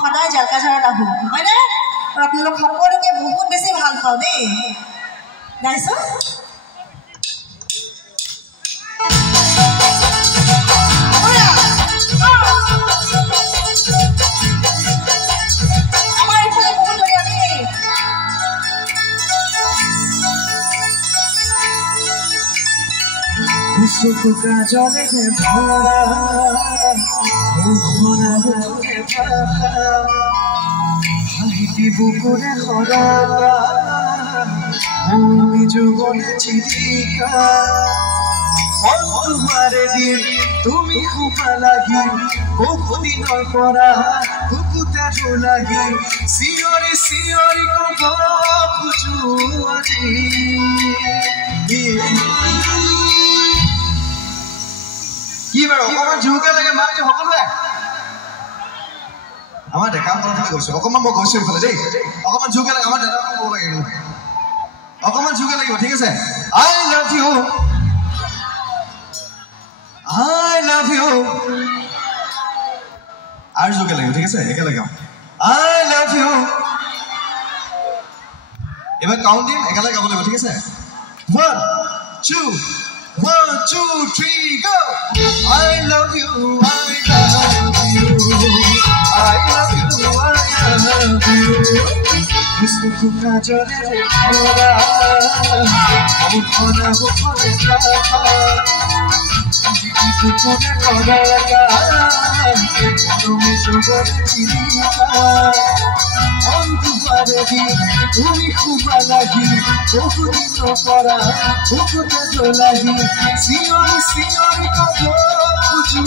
সদায় জালকাঝাৰত আহোঁ হয়নে আৰু আপোনালোক সকলোকে বহুত বেছি ভাল পাওঁ দেই গাইছোঁ सुख का जले भरा मुखना होके भाषा हाहिति बुकुरे खराबा मुनि जुगने चिरिका तुम्हारे दिन তুমি খুবা লাগি বহু দিনৰ পৰা বুকুতে লাগি চিঞৰি চিঞৰি কব খুজু আজি কি বাৰু অকমান জোৰকে লাগে মাতটো সকলোৱে আমাৰ ডেকা কথা কৈছো অকমান মই কৈছো ইফালে দেই অকমান জোৰকে লাগে আমাৰ ডেকা ক'ব লাগে অকমান জোৰকে লাগিব ঠিক আছে আই লাভ ইউ আৰু জোৰকে লাগিব ঠিক আছে একেলগে আই লাভ ইউ এবাৰ কাউণ্ট দিম একেলগে গাব লাগিব ঠিক আছে 1 2 3 go I love you I love you I love you I love you Isku ka jore bhora Amukhana bukhare jata Bukure kharaga Tumi jogore chirika অন্ধকারে দিন তুমি খুবা লাগি বহু দিন পরা বুকুতে লাগি সিওরি সিওরি কত খুঁজু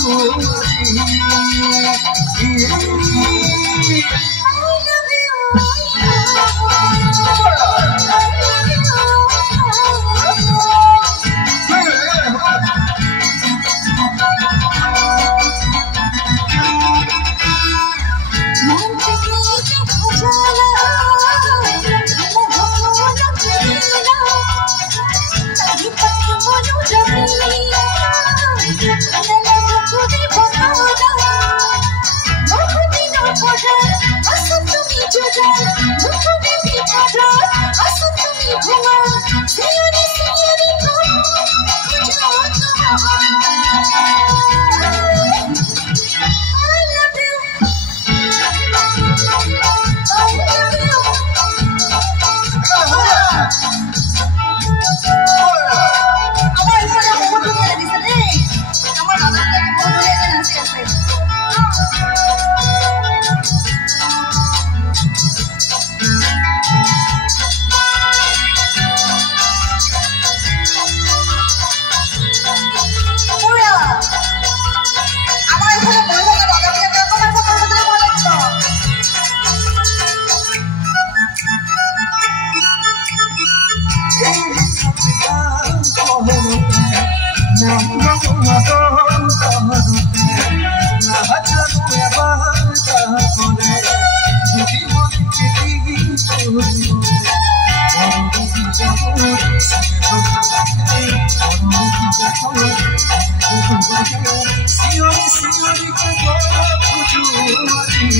Signori, signori, che vuoi